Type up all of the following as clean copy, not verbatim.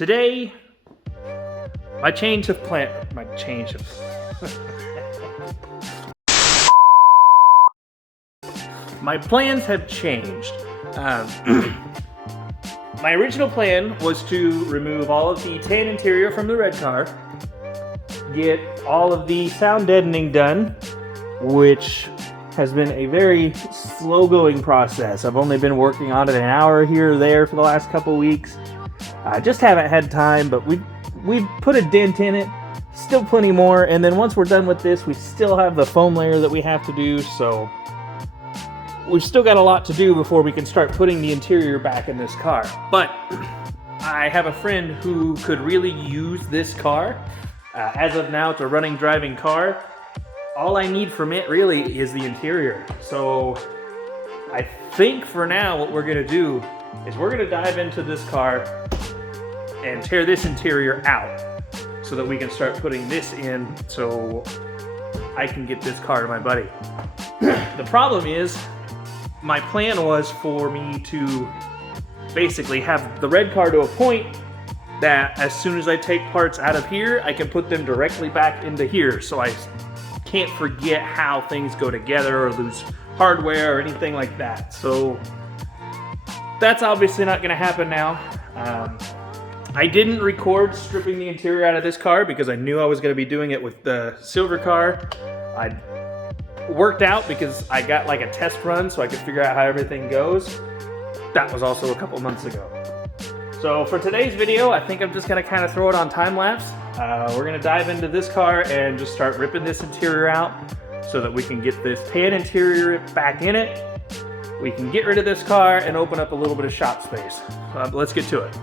Today, my plans have changed. My original plan was to remove all of the tan interior from the red car, get all of the sound deadening done, which has been a very slow-going process. I've only been working on it an hour here or there for the last couple weeks. I just haven't had time, but we've put a dent in it. Still plenty more, and then once we're done with this, we still have the foam layer that we have to do, so we've still got a lot to do before we can start putting the interior back in this car. But I have a friend who could really use this car. As of now, it's a running, driving car. All I need from it really is the interior. So I think for now what we're gonna do is we're gonna dive into this car and tear this interior out so that we can start putting this in so I can get this car to my buddy. The problem is, my plan was for me to basically have the red car to a point that as soon as I take parts out of here, I can put them directly back into here, so I can't forget how things go together or lose hardware or anything like that. So that's obviously not gonna happen now. I didn't record stripping the interior out of this car because I knew I was gonna be doing it with the silver car. I worked out because I got like a test run so I could figure out how everything goes. That was also a couple months ago. So for today's video, I think I'm just gonna kind of throw it on time lapse. We're gonna dive into this car and just start ripping this interior out so that we can get this tan interior back in it. We can get rid of this car and open up a little bit of shop space. Let's get to it.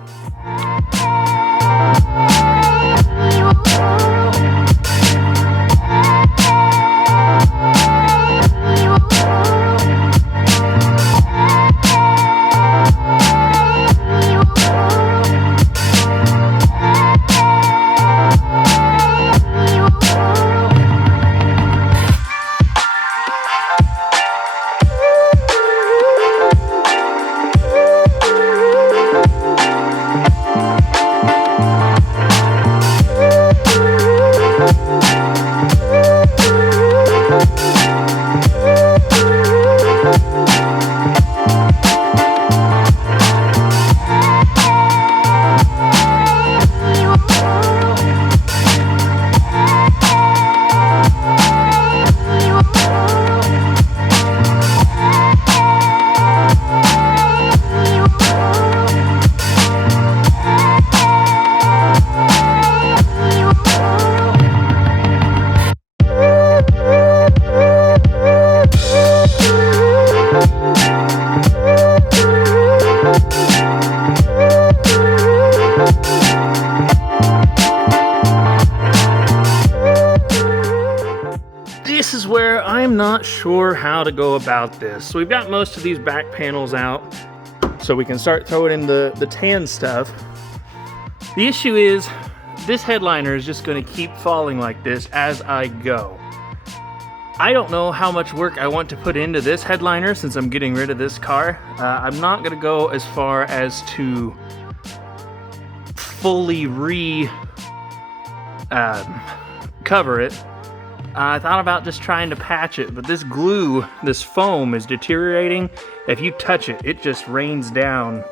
This is where I'm not sure how to go about this. So we've got most of these back panels out so we can start throwing in the tan stuff. The issue is this headliner is just going to keep falling like this as I go. I don't know how much work I want to put into this headliner since I'm getting rid of this car. I'm not going to go as far as to fully cover it. I thought about just trying to patch it, but this glue, this foam is deteriorating. If you touch it, it just rains down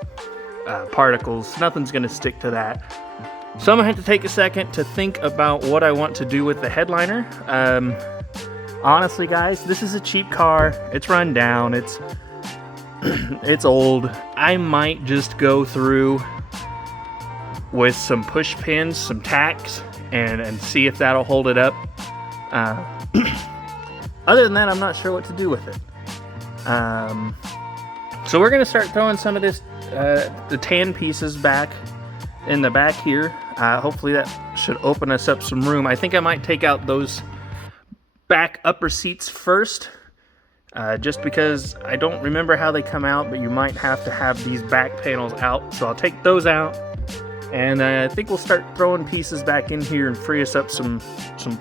particles. Nothing's gonna stick to that. So I'm gonna have to take a second to think about what I want to do with the headliner. Honestly, guys, this is a cheap car. It's run down, it's old. I might just go through with some push pins, some tacks, and see if that'll hold it up. Other than that, I'm not sure what to do with it. So we're gonna start throwing some of this, the tan pieces back in the back here. Hopefully that should open us up some room. I think I might take out those back upper seats first, just because I don't remember how they come out, but you might have to have these back panels out. So I'll take those out, and I think we'll start throwing pieces back in here and free us up some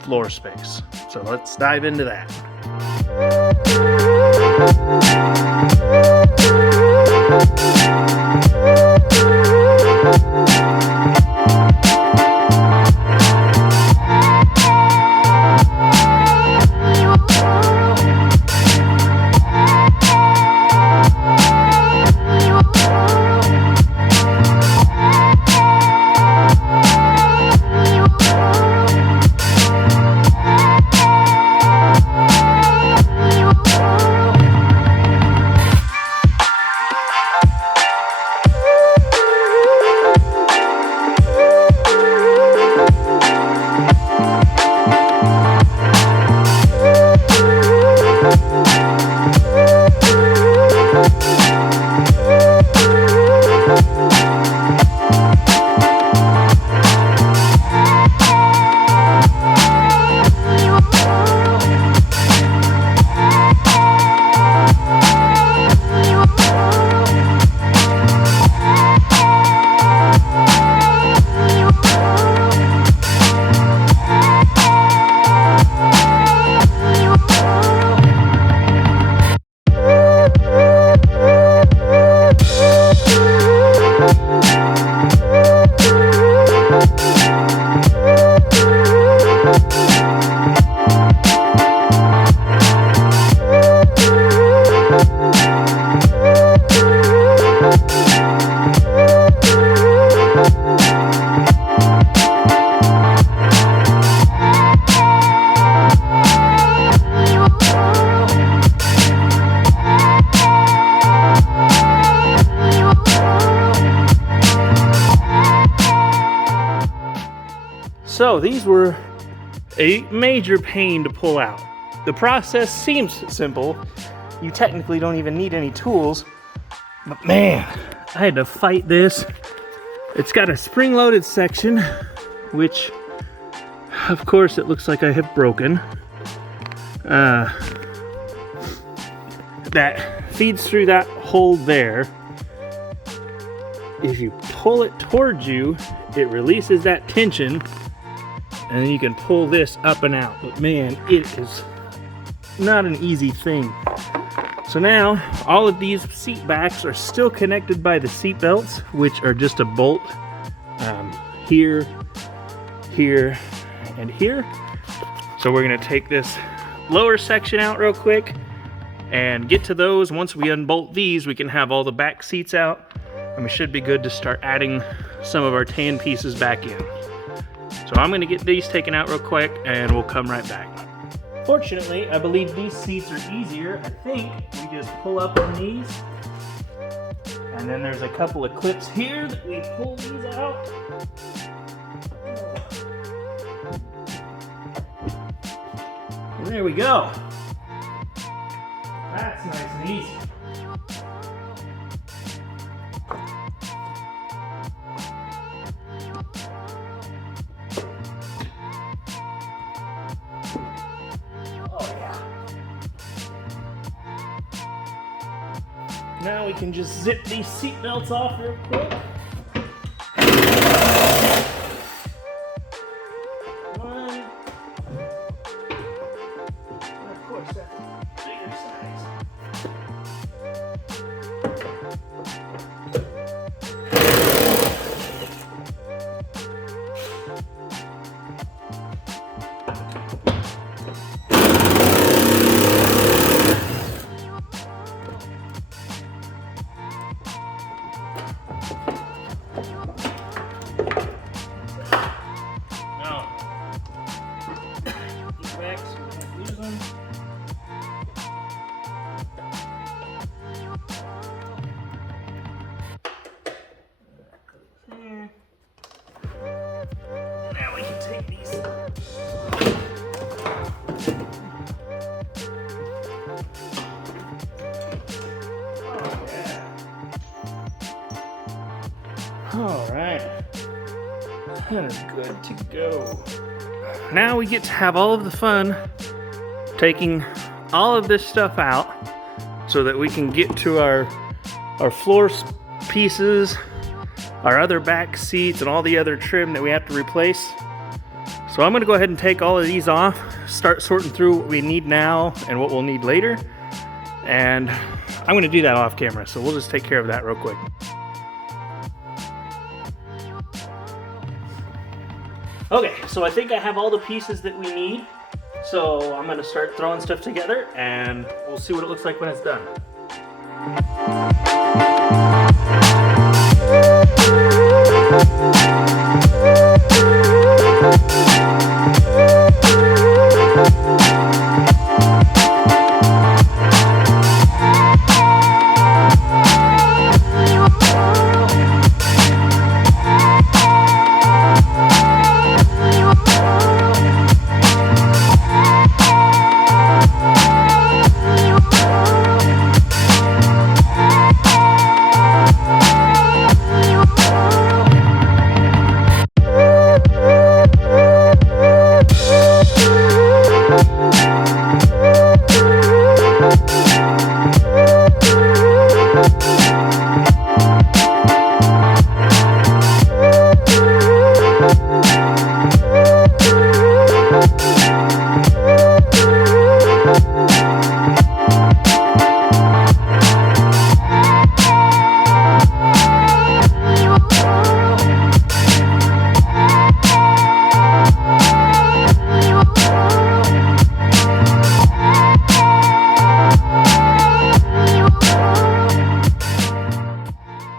floor space. So let's dive into that. So these were a major pain to pull out. The process seems simple. You technically don't even need any tools, but man, I had to fight this. It's got a spring-loaded section, which of course it looks like I have broken. That feeds through that hole there. If you pull it towards you, it releases that tension, and then you can pull this up and out. But man, it is not an easy thing. So now, all of these seat backs are still connected by the seat belts, which are just a bolt here, here, and here. So we're gonna take this lower section out real quick and get to those. Once we unbolt these, we can have all the back seats out, and we should be good to start adding some of our tan pieces back in. So I'm gonna get these taken out real quick and we'll come right back. Fortunately, I believe these seats are easier. I think we just pull up on these, and then there's a couple of clips here that we pull these out. And there we go. That's nice and easy. Now we can just zip these seat belts off real quick. One. And of course that's a bigger size. Now we can take these. Oh, yeah. All right. That is good to go. Now we get to have all of the fun taking all of this stuff out so that we can get to our floor pieces, our other back seats, and all the other trim that we have to replace. So I'm gonna go ahead and take all of these off, start sorting through what we need now and what we'll need later. And I'm gonna do that off camera, so we'll just take care of that real quick. Okay, so I think I have all the pieces that we need. So I'm gonna start throwing stuff together and we'll see what it looks like when it's done.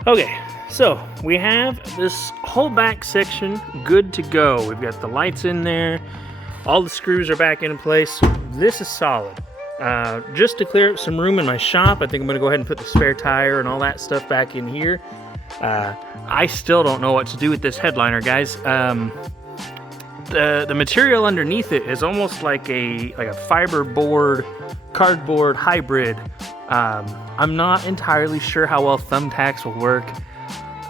Okay, so we have this whole back section good to go. We've got the lights in there, all the screws are back in place. This is solid. Just to clear up some room in my shop, I think I'm gonna go ahead and put the spare tire and all that stuff back in here. I still don't know what to do with this headliner, guys. the material underneath it is almost like a fiberboard, cardboard hybrid. I'm not entirely sure how well thumbtacks will work.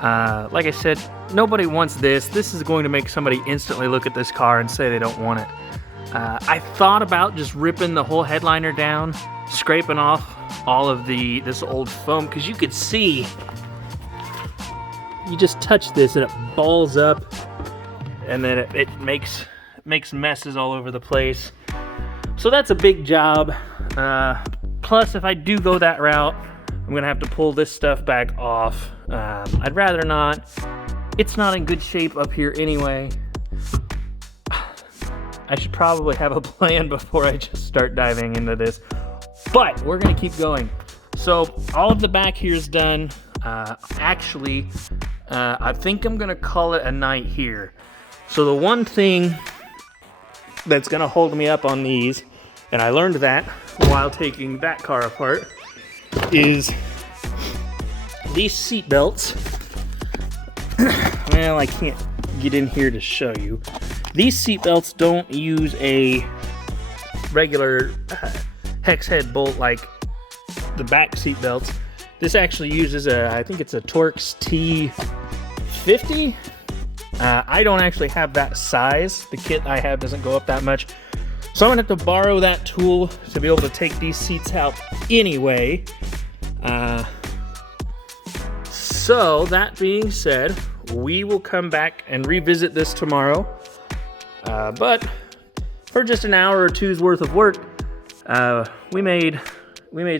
Like I said, nobody wants this. This is going to make somebody instantly look at this car and say they don't want it. I thought about just ripping the whole headliner down, scraping off all of this old foam, because you could see, you just touch this and it balls up, and then it makes messes all over the place. So that's a big job. Plus, if I do go that route, I'm gonna have to pull this stuff back off. I'd rather not. It's not in good shape up here anyway. I should probably have a plan before I just start diving into this, but we're gonna keep going. So all of the back here is done. Actually, I think I'm gonna call it a night here. So the one thing that's gonna hold me up on these, and I learned that while taking that car apart, is these seat belts. Well, I can't get in here to show you. These seat belts don't use a regular hex head bolt like the back seat belts. This actually uses I think it's a Torx T50. I don't actually have that size. The kit I have doesn't go up that much. So I'm gonna have to borrow that tool to be able to take these seats out anyway. So that being said, we will come back and revisit this tomorrow. But for just an hour or two's worth of work, we made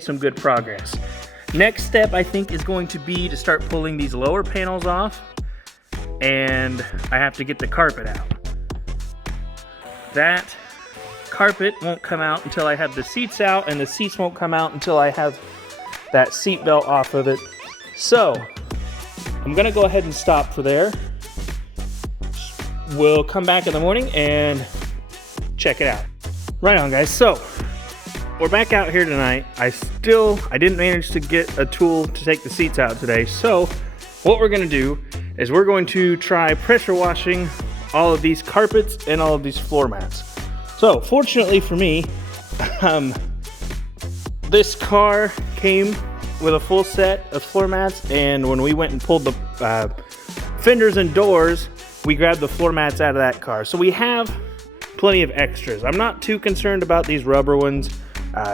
some good progress. Next step, I think, is going to be to start pulling these lower panels off, and I have to get the carpet out. That carpet won't come out until I have the seats out, and the seats won't come out until I have that seat belt off of it. So I'm gonna go ahead and stop for there. We'll come back in the morning and check it out. Right on, guys. So we're back out here tonight. I didn't manage to get a tool to take the seats out today. So what we're gonna do is we're going to try pressure washing all of these carpets and all of these floor mats. So fortunately for me, this car came with a full set of floor mats, and when we went and pulled the fenders and doors, we grabbed the floor mats out of that car. So we have plenty of extras. I'm not too concerned about these rubber ones.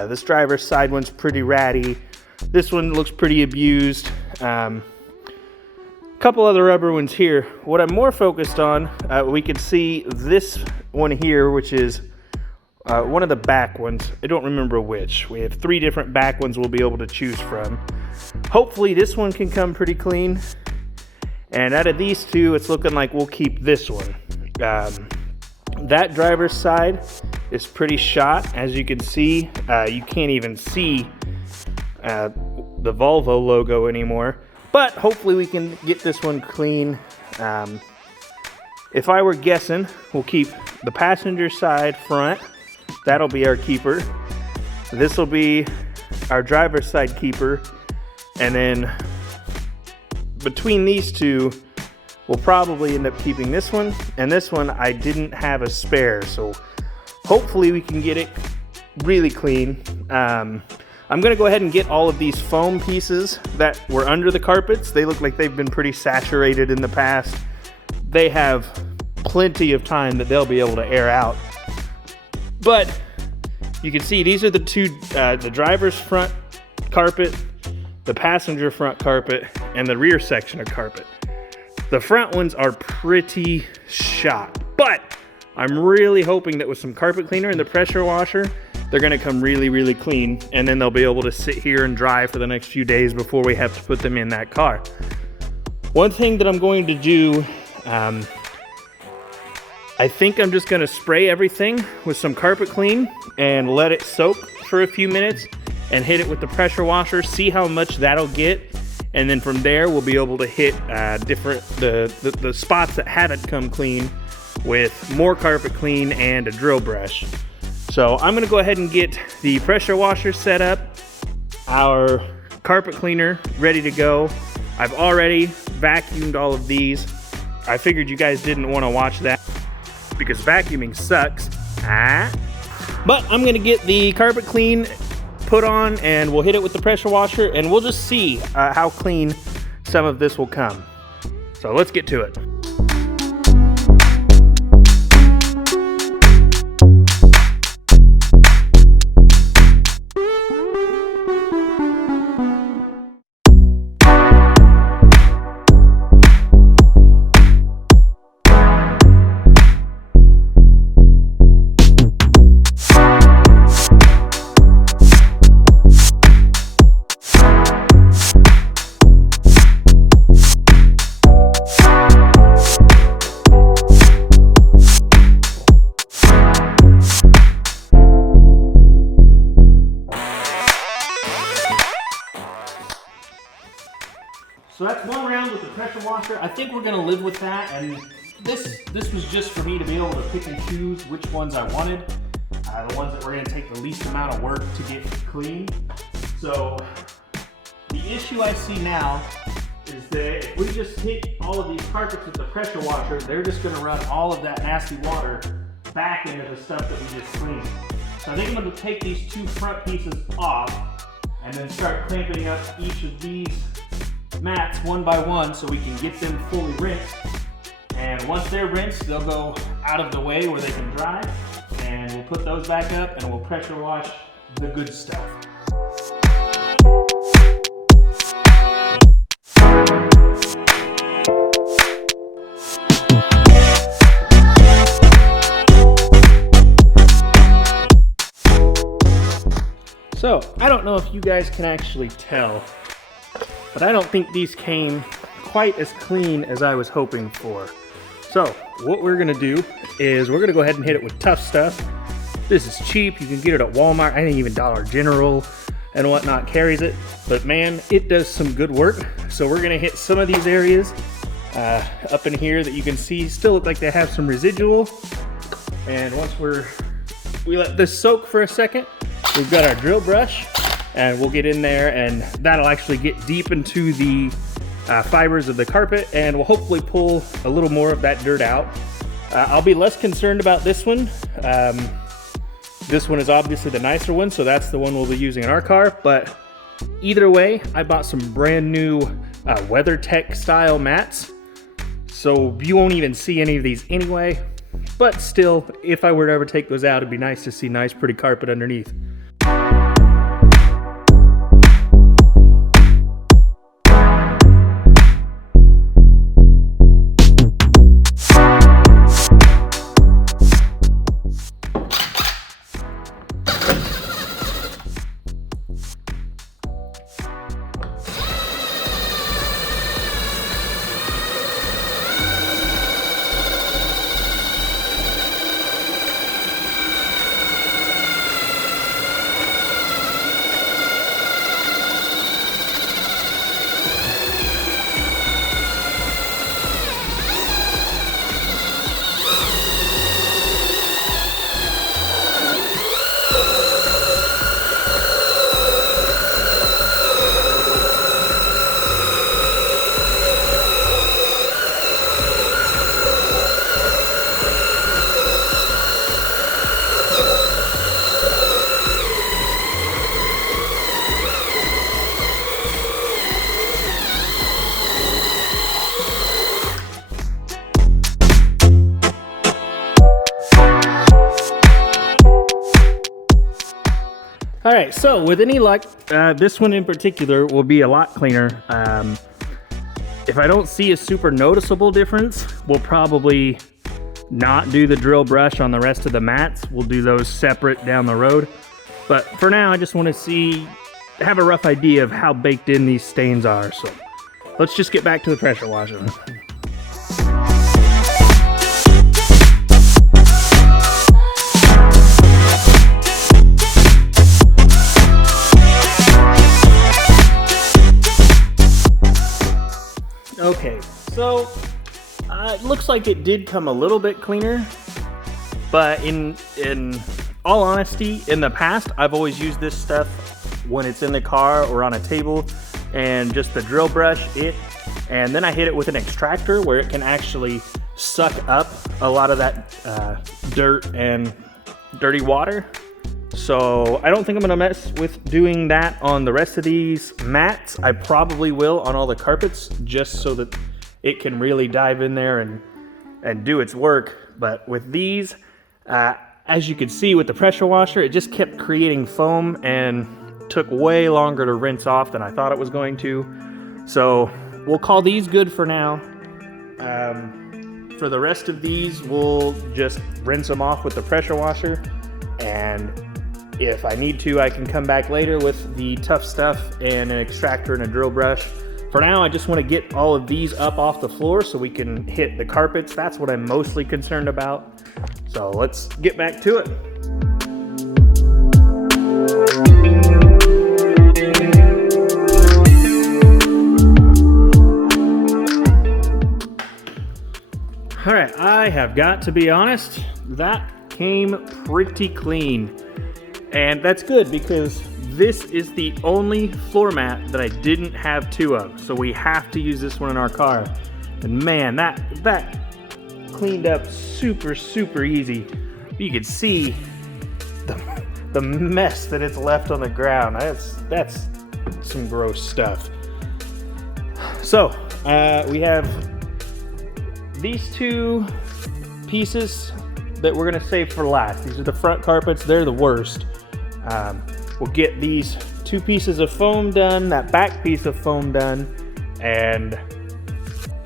This driver's side one's pretty ratty. This one looks pretty abused. Couple other rubber ones here. What I'm more focused on, we can see this one here, which is one of the back ones. I don't remember which. We have 3 different back ones we'll be able to choose from. Hopefully this one can come pretty clean. And out of these 2, it's looking like we'll keep this one. That driver's side is pretty shot. As you can see, you can't even see the Volvo logo anymore. But hopefully we can get this one clean. If I were guessing, we'll keep the passenger side front. That'll be our keeper. This will be our driver's side keeper. And then between these 2, we'll probably end up keeping this one. And this one, I didn't have a spare. So hopefully we can get it really clean. I'm gonna go ahead and get all of these foam pieces that were under the carpets. They look like they've been pretty saturated in the past. They have plenty of time that they'll be able to air out. But you can see these are the 2, the driver's front carpet, the passenger front carpet, and the rear section of carpet. The front ones are pretty shot, but I'm really hoping that with some carpet cleaner and the pressure washer, they're gonna come really, really clean, and then they'll be able to sit here and dry for the next few days before we have to put them in that car. One thing that I'm going to do, I think I'm just gonna spray everything with some carpet clean and let it soak for a few minutes and hit it with the pressure washer, see how much that'll get, and then from there we'll be able to hit the spots that haven't come clean with more carpet clean and a drill brush. So I'm gonna go ahead and get the pressure washer set up, our carpet cleaner ready to go. I've already vacuumed all of these. I figured you guys didn't want to watch that. because vacuuming sucks. But I'm gonna get the carpet clean put on and we'll hit it with the pressure washer and we'll just see how clean some of this will come. So let's get to it. So that's one round with the pressure washer. I think we're gonna live with that, and this was just for me to be able to pick and choose which ones I wanted, the ones that were gonna take the least amount of work to get clean. So the issue I see now is that if we just hit all of these carpets with the pressure washer, they're just gonna run all of that nasty water back into the stuff that we just cleaned. So I think I'm gonna take these two front pieces off and then start clamping up each of these mats one by one so we can get them fully rinsed. And once they're rinsed, they'll go out of the way where they can dry, and we'll put those back up and we'll pressure wash the good stuff. So, I don't know if you guys can actually tell, but I don't think these came quite as clean as I was hoping for. So what we're gonna do is we're gonna go ahead and hit it with Tough Stuff. This is cheap, you can get it at Walmart. I think even Dollar General and whatnot carries it, but man, it does some good work. So we're gonna hit some of these areas up in here that you can see still look like they have some residual. And once we let this soak for a second, we've got our drill brush, and we'll get in there and that'll actually get deep into the fibers of the carpet and we'll hopefully pull a little more of that dirt out. I'll be less concerned about this one. This one is obviously the nicer one, so that's the one we'll be using in our car, but either way, I bought some brand new WeatherTech style mats, so you won't even see any of these anyway, but still, if I were to ever take those out, it'd be nice to see nice pretty carpet underneath. All right, so with any luck, this one in particular will be a lot cleaner. If I don't see a super noticeable difference, we'll probably not do the drill brush on the rest of the mats. We'll do those separate down the road. But for now, I just want to have a rough idea of how baked in these stains are. So let's just get back to the pressure washer. Okay, so it looks like it did come a little bit cleaner, but in all honesty, in the past, I've always used this stuff when it's in the car or on a table, and just the drill brush it, and then I hit it with an extractor where it can actually suck up a lot of that dirt and dirty water. So I don't think I'm gonna mess with doing that on the rest of these mats. I probably will on all the carpets, just so that it can really dive in there and do its work. But with these, as you can see with the pressure washer, it just kept creating foam and took way longer to rinse off than I thought it was going to. So we'll call these good for now. For the rest of these, we'll just rinse them off with the pressure washer, and if I need to, I can come back later with the tough stuff and an extractor and a drill brush. For now, I just want to get all of these up off the floor so we can hit the carpets. That's what I'm mostly concerned about. So let's get back to it. All right, I have got to be honest, that came pretty clean. And that's good because this is the only floor mat that I didn't have two of. So we have to use this one in our car. And man, that cleaned up super, super easy. You can see the mess that it's left on the ground. That's some gross stuff. So we have these two pieces that we're gonna save for last. These are the front carpets, they're the worst. We'll get these two pieces of foam done, that back piece of foam done, and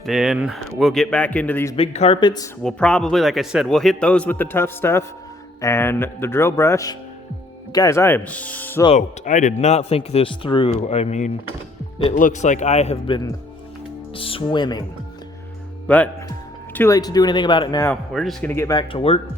then we'll get back into these big carpets. We'll probably, like I said, we'll hit those with the tough stuff and the drill brush. Guys, I am soaked. I did not think this through. I mean, it looks like I have been swimming, but too late to do anything about it now. We're just gonna get back to work.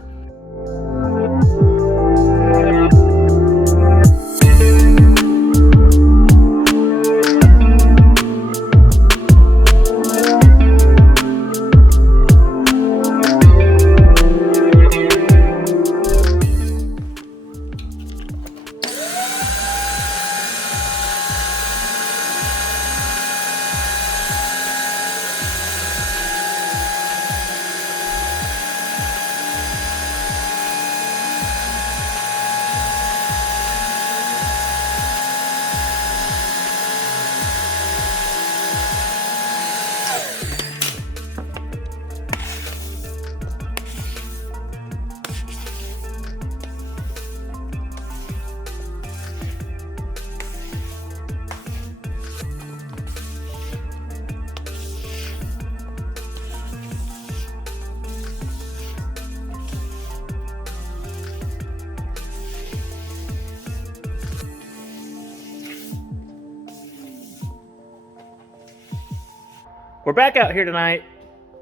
We're back out here tonight,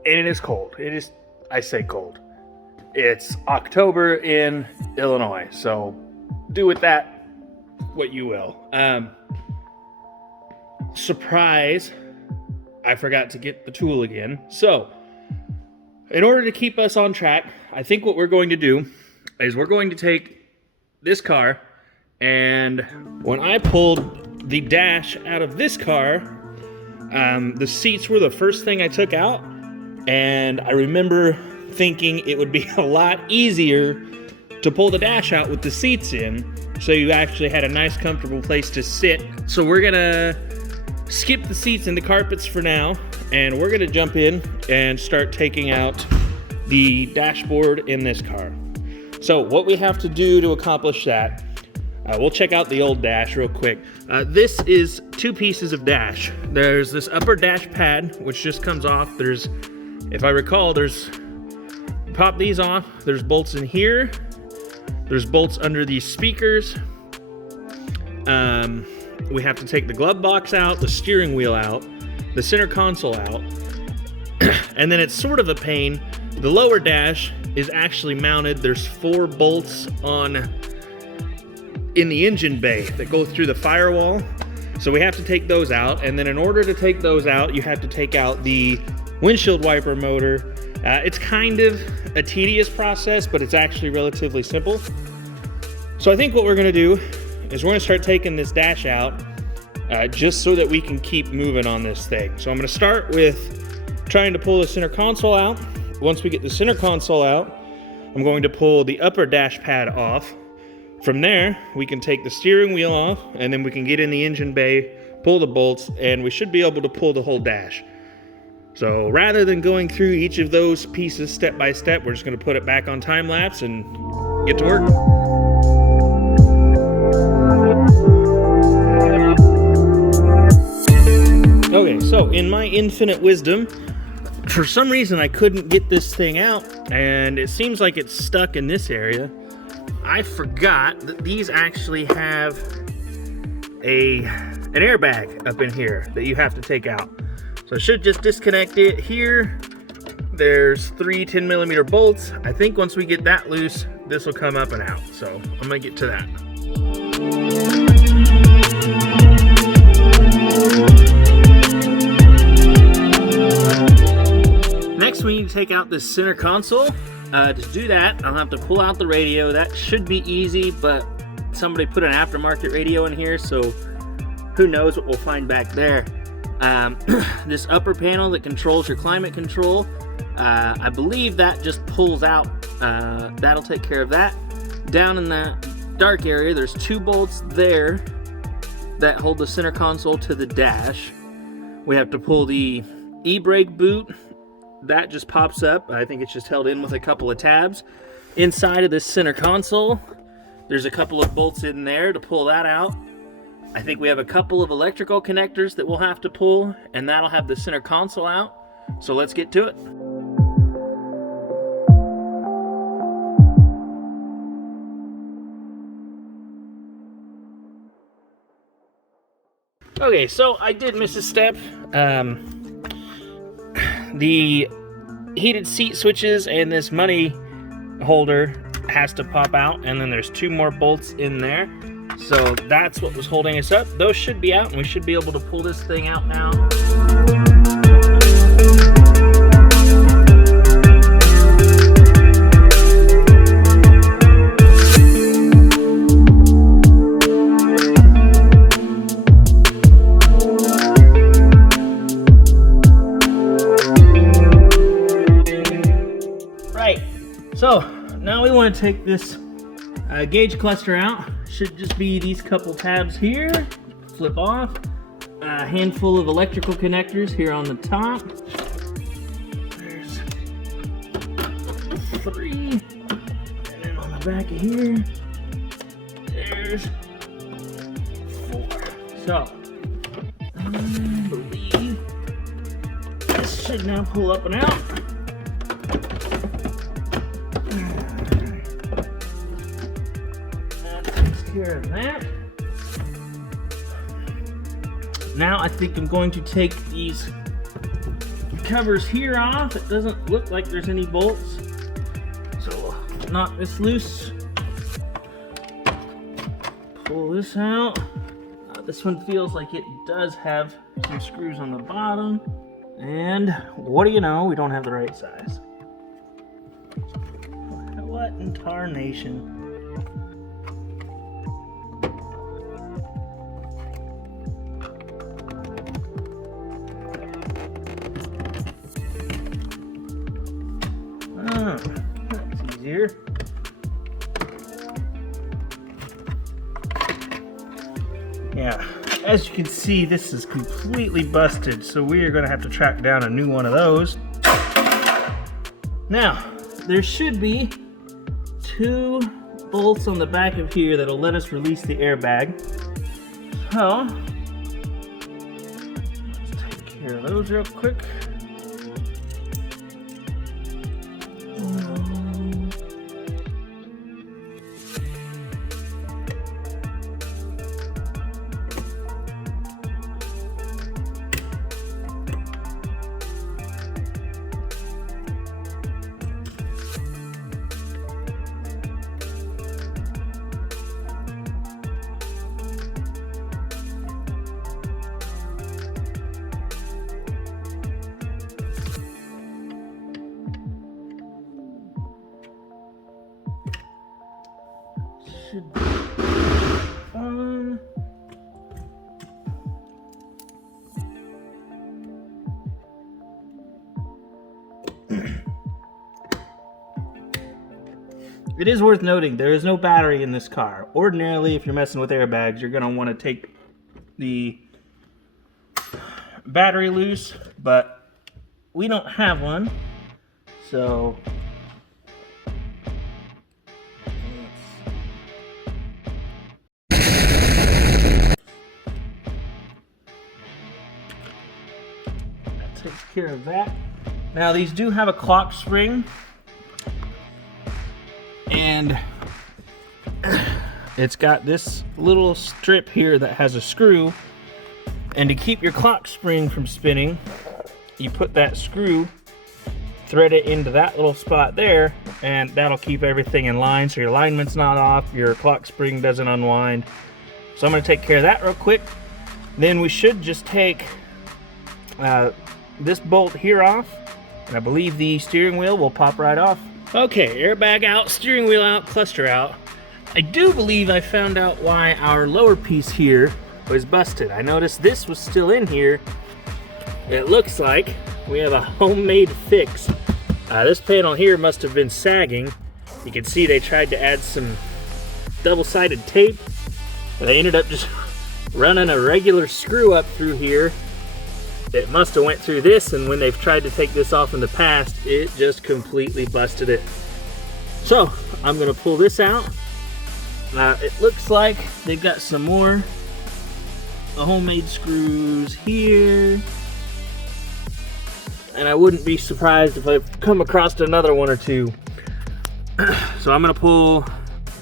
and it is cold. It is, I say cold. It's October in Illinois, so do with that what you will. Surprise, I forgot to get the tool again. So, in order to keep us on track, I think what we're going to do is we're going to take this car, and when I pulled the dash out of this car, the seats were the first thing I took out, and I remember thinking it would be a lot easier to pull the dash out with the seats in, so you actually had a nice comfortable place to sit. So we're gonna skip the seats and the carpets for now, and we're gonna jump in and start taking out the dashboard in this car. So what we have to do to accomplish that, we'll check out the old dash real quick. This is two pieces of dash. There's this upper dash pad, which just comes off. There's, if I recall, pop these off. There's bolts in here. There's bolts under these speakers. We have to take the glove box out, the steering wheel out, the center console out. And then it's sort of a pain. The lower dash is actually mounted. There's 4 bolts in the engine bay that go through the firewall. So we have to take those out. And then in order to take those out, you have to take out the windshield wiper motor. It's kind of a tedious process, but it's actually relatively simple. So I think what we're gonna do is we're gonna start taking this dash out just so that we can keep moving on this thing. So I'm gonna start with trying to pull the center console out, once we get the center console out, I'm going to pull the upper dash pad off. From there, we can take the steering wheel off, and then we can get in the engine bay, pull the bolts, and we should be able to pull the whole dash. So rather than going through each of those pieces step by step, we're just going to put it back on time lapse and get to work. Okay, so in my infinite wisdom, for some reason I couldn't get this thing out, and it seems like it's stuck in this area. I forgot that these actually have an airbag up in here that you have to take out. So I should just disconnect it here. There's 3 10mm bolts. I think once we get that loose, this will come up and out. So I'm gonna get to that. Next, we need to take out this center console. To do that, I'll have to pull out the radio. That should be easy, but somebody put an aftermarket radio in here, so who knows what we'll find back there. This upper panel that controls your climate control, I believe that just pulls out. That'll take care of that. Down in that dark area, there's 2 bolts there that hold the center console to the dash. We have to pull the e-brake boot. That just pops up. I think it's just held in with a couple of tabs. Inside of this center console, there's a couple of bolts in there to pull that out. I think we have a couple of electrical connectors that we'll have to pull, and that'll have the center console out. So let's get to it. Okay, so I did miss a step. The heated seat switches and this money holder has to pop out, and then there's 2 more bolts in there. So that's what was holding us up. Those should be out, and we should be able to pull this thing out now. So now we want to take this gauge cluster out. Should just be these couple tabs here. Flip off. A handful of electrical connectors here on the top. There's 3. And then on the back of here, there's 4. So I believe this should now pull up and out. Care of that. Now I think I'm going to take these covers here off. It doesn't look like there's any bolts, so we'll knock this loose. Pull this out. This one feels like it does have some screws on the bottom, and what do you know, we don't have the right size. What in tarnation? That's easier. Yeah, as you can see, this is completely busted, so we are going to have to track down a new one of those. Now, there should be 2 bolts on the back of here that'll let us release the airbag. So, let's take care of those real quick. Should be fun. It is worth noting there is no battery in this car. Ordinarily, if you're messing with airbags, you're going to want to take the battery loose, but we don't have one, so that takes care of that. Now these do have a clock spring, and it's got this little strip here that has a screw, and to keep your clock spring from spinning, you put that screw, thread it into that little spot there, and that'll keep everything in line so your alignment's not off, your clock spring doesn't unwind. So I'm going to take care of that real quick. Then we should just take this bolt here off, and I believe the steering wheel will pop right off. Okay, airbag out, steering wheel out, cluster out. I do believe I found out why our lower piece here was busted. I noticed this was still in here. It looks like we have a homemade fix. This panel here must have been sagging. You can see they tried to add some double-sided tape, but they ended up just running a regular screw up through here. It must have went through this, and when they've tried to take this off in the past, it just completely busted it. So I'm gonna pull this out. It looks like they've got some more homemade screws here, and I wouldn't be surprised if I come across another one or two. So I'm gonna pull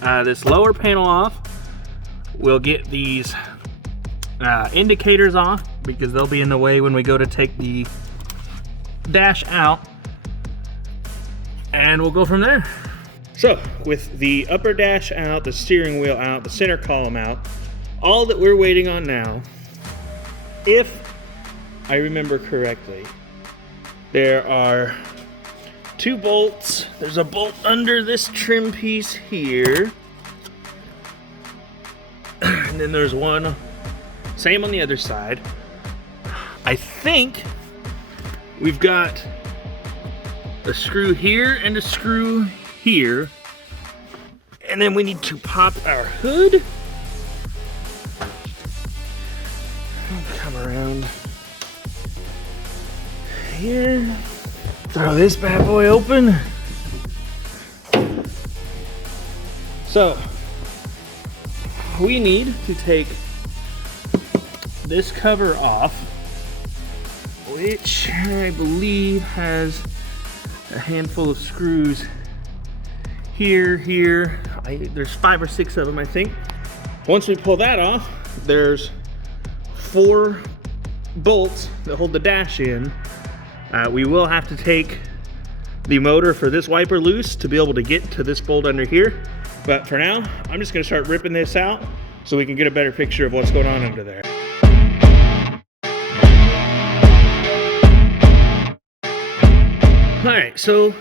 this lower panel off. We'll get these indicators off because they'll be in the way when we go to take the dash out, and we'll go from there. So with the upper dash out, the steering wheel out, the center column out, all that we're waiting on now, if I remember correctly, there are 2 bolts. There's a bolt under this trim piece here, and then there's one, same on the other side. I think we've got a screw here and a screw here, and then we need to pop our hood. Come around here, throw this bad boy open. So we need to take this cover off, which I believe has a handful of screws here. There's 5 or 6 of them, I think. Once we pull that off, there's 4 bolts that hold the dash in. We will have to take the motor for this wiper loose to be able to get to this bolt under here. But for now, I'm just gonna start ripping this out so we can get a better picture of what's going on under there. All right, so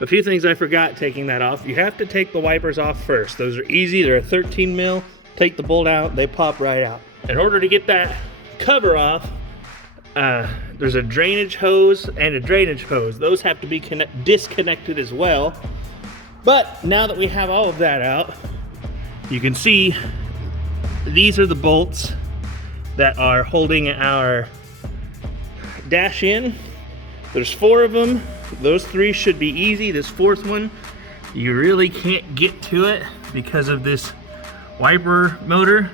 a few things I forgot taking that off. You have to take the wipers off first. Those are easy, they're a 13 mil. Take the bolt out, they pop right out. In order to get that cover off, there's a drainage hose and a drainage hose. Those have to be disconnected as well. But now that we have all of that out, you can see these are the bolts that are holding our dash in. There's 4 of them. Those 3 should be easy. This 4th one, you really can't get to it because of this wiper motor.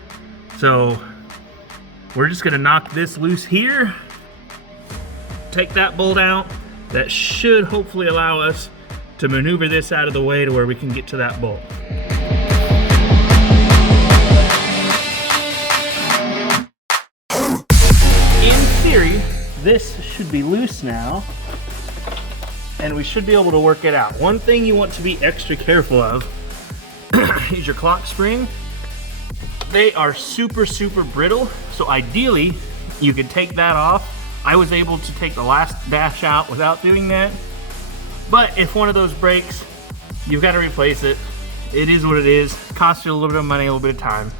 So we're just gonna knock this loose here, take that bolt out. That should hopefully allow us to maneuver this out of the way to where we can get to that bolt. In theory, this should be loose now, and we should be able to work it out. One thing you want to be extra careful of is your clock spring. They are super brittle, so ideally you could take that off. I was able to take the last dash out without doing that, but if one of those breaks, you've got to replace it. It is what it is. Costs you a little bit of money, a little bit of time.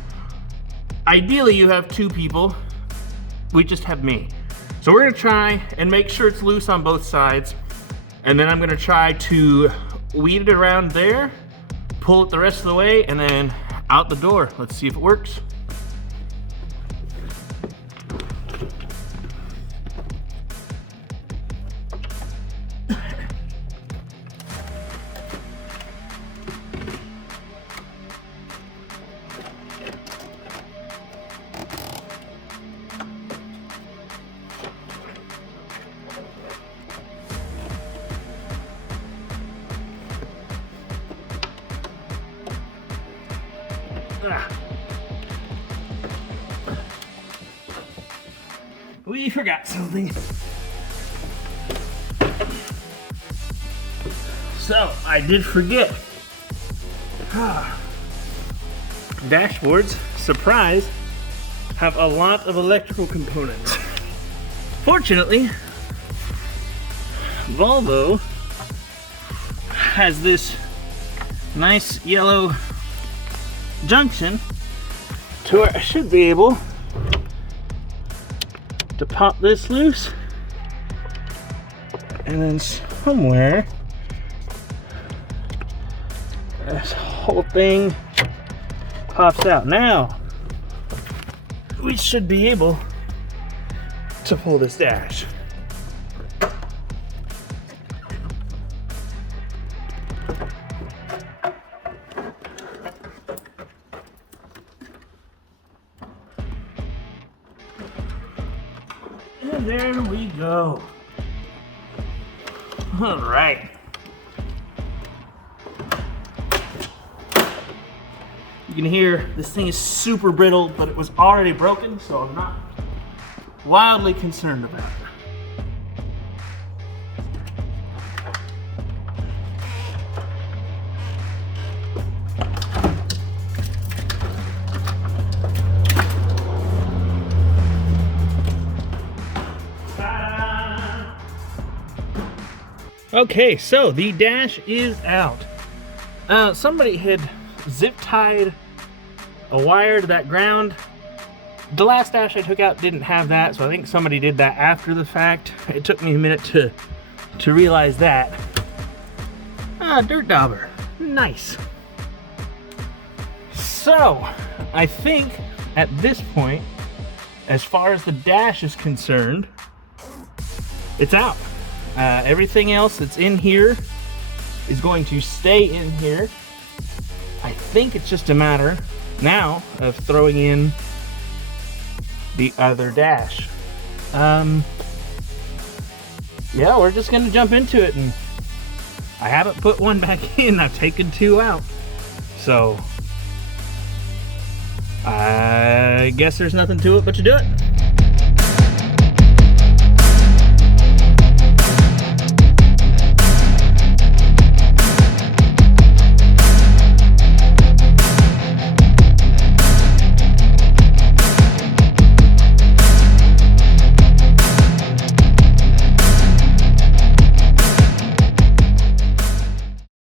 Ideally you have 2 people. We just have me. So we're gonna try and make sure it's loose on both sides, and then I'm gonna try to weed it around there pull it the rest of the way, and then out the door. Let's see if it works. We forgot something. So, I did forget. Dashboards, surprise, have a lot of electrical components. Fortunately, Volvo has this nice yellow junction to where I should be able to pop this loose, and then somewhere this whole thing pops out. Now we should be able to pull this dash. And there we go. All right. You can hear this thing is super brittle, but it was already broken, so I'm not wildly concerned about it. Okay, so the dash is out. Somebody had zip tied a wire to that ground. The last dash I took out didn't have that, so I think somebody did that after the fact. It took me a minute to realize that. Dirt dauber, nice. So, I think at this point, as far as the dash is concerned, it's out. Everything else that's in here is going to stay in here. I think it's just a matter now of throwing in the other dash. Yeah, we're just gonna jump into it, and I haven't put one back in. I've taken two out. So I guess there's nothing to it but to do it.